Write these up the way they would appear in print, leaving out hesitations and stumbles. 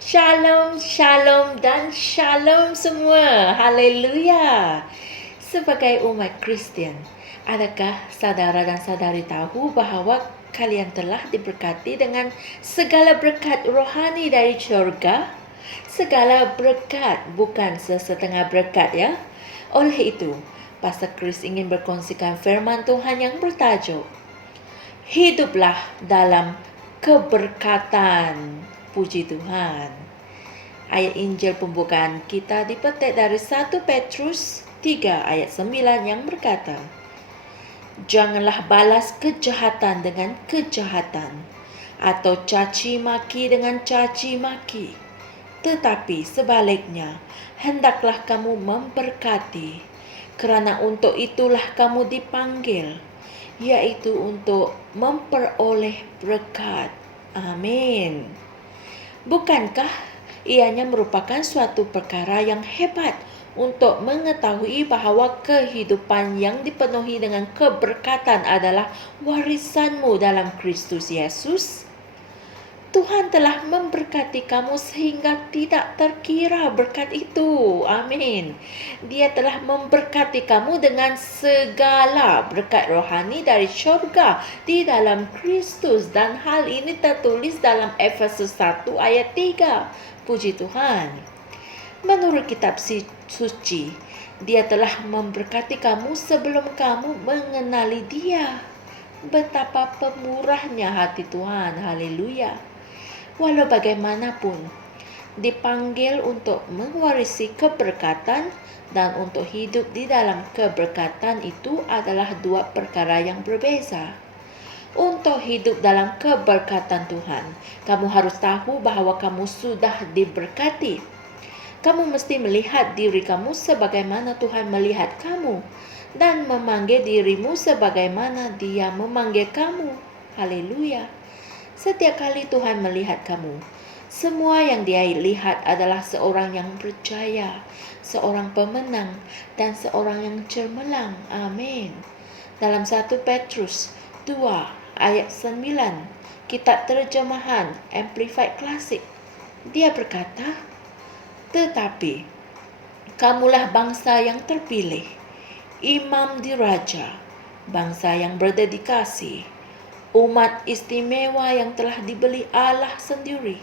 Shalom, shalom dan shalom semua. Haleluya. Sebagai umat Kristian, adakah saudara dan saudari tahu bahawa kalian telah diberkati dengan segala berkat rohani dari syurga? Segala berkat, bukan sesetengah berkat ya. Oleh itu, Pastor Chris ingin berkongsikan firman Tuhan yang bertajuk Hiduplah dalam keberkatan. Puji Tuhan. Ayat Injil pembukaan kita dipetik dari 1 Petrus 3 ayat 9 yang berkata, janganlah balas kejahatan dengan kejahatan atau caci maki dengan caci maki. Tetapi sebaliknya, hendaklah kamu memberkati, kerana untuk itulah kamu dipanggil, yaitu untuk memperoleh berkat. Amin. Bukankah ianya merupakan suatu perkara yang hebat untuk mengetahui bahawa kehidupan yang dipenuhi dengan keberkatan adalah warisanmu dalam Kristus Yesus? Tuhan telah memberkati kamu sehingga tidak terkira berkat itu. Amin. Dia telah memberkati kamu dengan segala berkat rohani dari syurga di dalam Kristus. Dan hal ini tertulis dalam Efesus 1 ayat 3. Puji Tuhan. Menurut kitab suci, Dia telah memberkati kamu sebelum kamu mengenali Dia. Betapa pemurahnya hati Tuhan. Haleluya. Walau bagaimanapun, dipanggil untuk mewarisi keberkatan dan untuk hidup di dalam keberkatan itu adalah dua perkara yang berbeza. Untuk hidup dalam keberkatan Tuhan, kamu harus tahu bahawa kamu sudah diberkati. Kamu mesti melihat diri kamu sebagaimana Tuhan melihat kamu dan memanggil dirimu sebagaimana Dia memanggil kamu. Haleluya. Setiap kali Tuhan melihat kamu, semua yang Dia lihat adalah seorang yang berjaya, seorang pemenang, dan seorang yang cemerlang. Amin. Dalam 1 Petrus 2 ayat 9, kitab terjemahan Amplified Classic, dia berkata, tetapi kamulah bangsa yang terpilih, imam diraja, bangsa yang berdedikasi, umat istimewa yang telah dibeli Allah sendiri,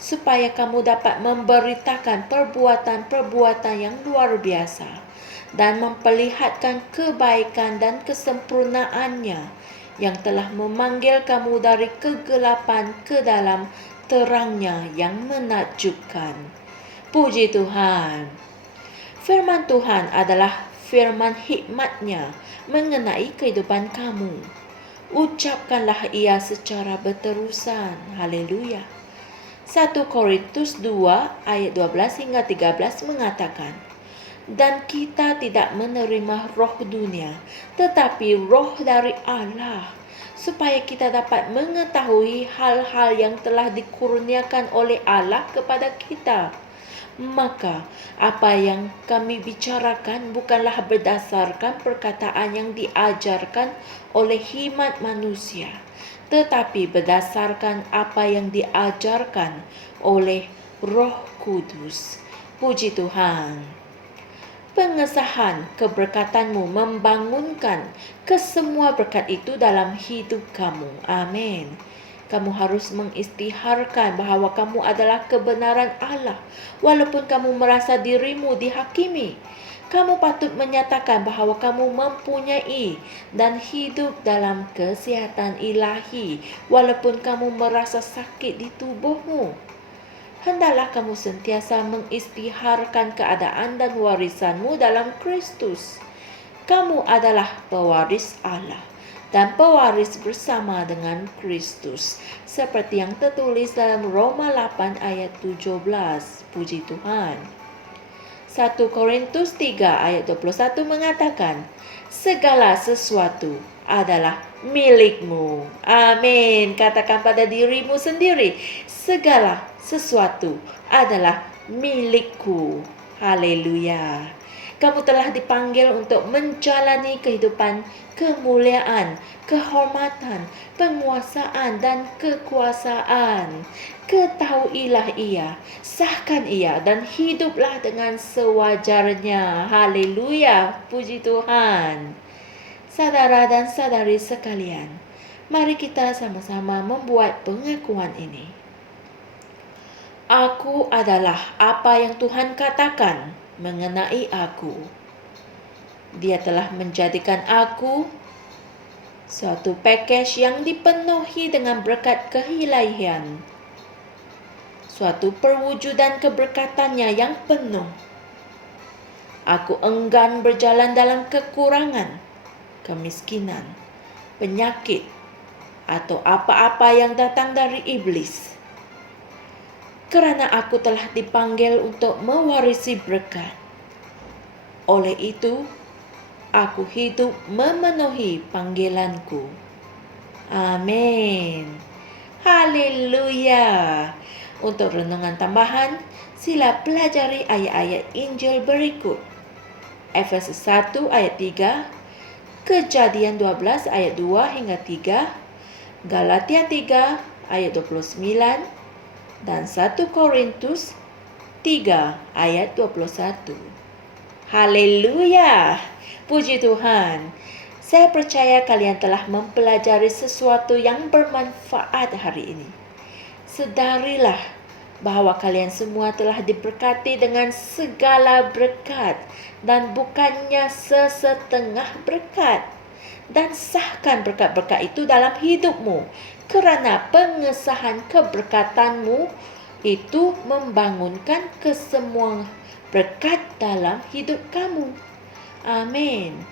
supaya kamu dapat memberitakan perbuatan-perbuatan yang luar biasa dan memperlihatkan kebaikan dan kesempurnaannya yang telah memanggil kamu dari kegelapan ke dalam terangnya yang menakjubkan. Puji Tuhan. Firman Tuhan adalah firman hikmatnya mengenai kehidupan kamu. Ucapkanlah ia secara berterusan. Haleluya. 1 Korintus 2 ayat 12 hingga 13 mengatakan, dan kita tidak menerima roh dunia, tetapi roh dari Allah, supaya kita dapat mengetahui hal-hal yang telah dikurniakan oleh Allah kepada kita. Maka apa yang kami bicarakan bukanlah berdasarkan perkataan yang diajarkan oleh hikmat manusia, tetapi berdasarkan apa yang diajarkan oleh Roh Kudus. Puji Tuhan. Pengesahan keberkatanmu membangunkan kesemua berkat itu dalam hidup kamu. Amin. Kamu harus mengisytiharkan bahawa kamu adalah kebenaran Allah. Walaupun kamu merasa dirimu dihakimi, kamu patut menyatakan bahawa kamu mempunyai dan hidup dalam kesihatan ilahi. Walaupun kamu merasa sakit di tubuhmu, hendaklah kamu sentiasa mengisytiharkan keadaan dan warisanmu dalam Kristus. Kamu adalah pewaris Allah dan pewaris bersama dengan Kristus, seperti yang tertulis dalam Roma 8 ayat 17. Puji Tuhan. 1 Korintus 3 ayat 21 mengatakan, segala sesuatu adalah milikmu. Amin. Katakan pada dirimu sendiri, segala sesuatu adalah milikku. Haleluya. Kamu telah dipanggil untuk menjalani kehidupan kemuliaan, kehormatan, penguasaan, dan kekuasaan. Ketahuilah ia, sahkan ia, dan hiduplah dengan sewajarnya. Haleluya, puji Tuhan. Saudara dan saudari sekalian, mari kita sama-sama membuat pengakuan ini. Aku adalah apa yang Tuhan katakan mengenai aku. Dia telah menjadikan aku suatu package yang dipenuhi dengan berkat keilahian, suatu perwujudan keberkatannya yang penuh. Aku enggan berjalan dalam kekurangan, kemiskinan, penyakit, atau apa-apa yang datang dari iblis. Kerana aku telah dipanggil untuk mewarisi berkat. Oleh itu, aku hidup memenuhi panggilanku. Amin. Haleluya. Untuk renungan tambahan, sila pelajari ayat-ayat Injil berikut. Efesus 1 ayat 3, Kejadian 12 ayat 2 hingga 3, Galatia 3 ayat 29, dan 1 Korintus 3 ayat 21. Haleluya! Puji Tuhan. Saya percaya kalian telah mempelajari sesuatu yang bermanfaat hari ini. Sedarilah bahwa kalian semua telah diberkati dengan segala berkat dan bukannya sesetengah berkat. Dan sahkan berkat-berkat itu dalam hidupmu, kerana pengesahan keberkatanmu itu membangunkan kesemua berkat dalam hidup kamu. Amin.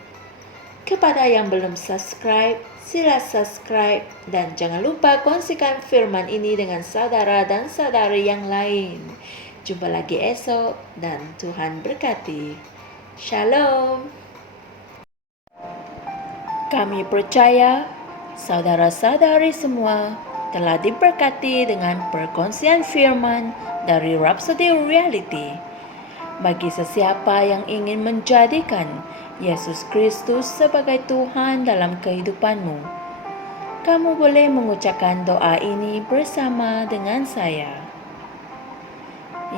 Kepada yang belum subscribe, sila subscribe dan jangan lupa kongsikan firman ini dengan saudara dan saudari yang lain. Jumpa lagi esok dan Tuhan berkati. Shalom. Kami percaya saudara-saudari semua telah diberkati dengan perkongsian firman dari Rhapsody Reality. Bagi sesiapa yang ingin menjadikan Yesus Kristus sebagai Tuhan dalam kehidupanmu, kamu boleh mengucapkan doa ini bersama dengan saya.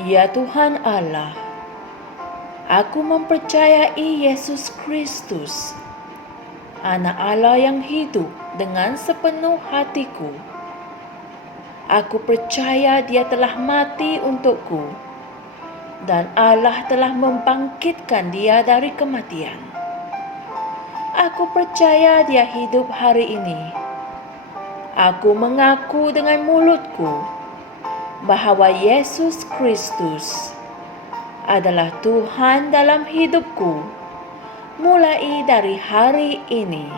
Ya Tuhan Allah, aku mempercayai Yesus Kristus, Anak Allah yang hidup dengan sepenuh hatiku. Aku percaya Dia telah mati untukku dan Allah telah membangkitkan Dia dari kematian. Aku percaya Dia hidup hari ini. Aku mengaku dengan mulutku bahwa Yesus Kristus adalah Tuhan dalam hidupku mulai dari hari ini.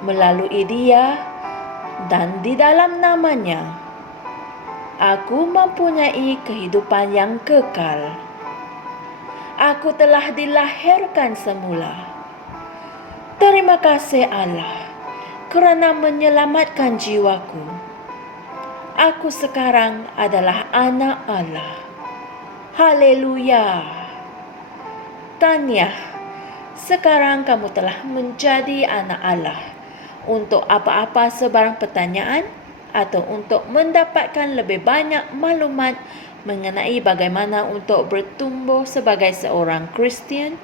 Melalui Dia dan di dalam nama-Nya, aku mempunyai kehidupan yang kekal. Aku telah dilahirkan semula. Terima kasih Allah kerana menyelamatkan jiwaku. Aku sekarang adalah anak Allah. Haleluya. Tahniah, sekarang kamu telah menjadi anak Allah. Untuk apa-apa sebarang pertanyaan atau untuk mendapatkan lebih banyak maklumat mengenai bagaimana untuk bertumbuh sebagai seorang Kristian,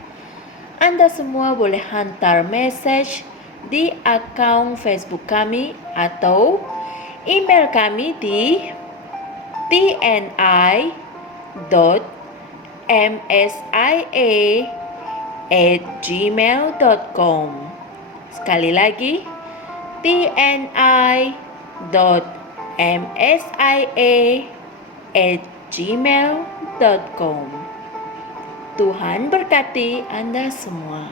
Anda semua boleh hantar mesej di akaun Facebook kami atau email kami di tni.msia@gmail.com. Sekali lagi, tni.msia@gmail.com. Tuhan berkati Anda semua.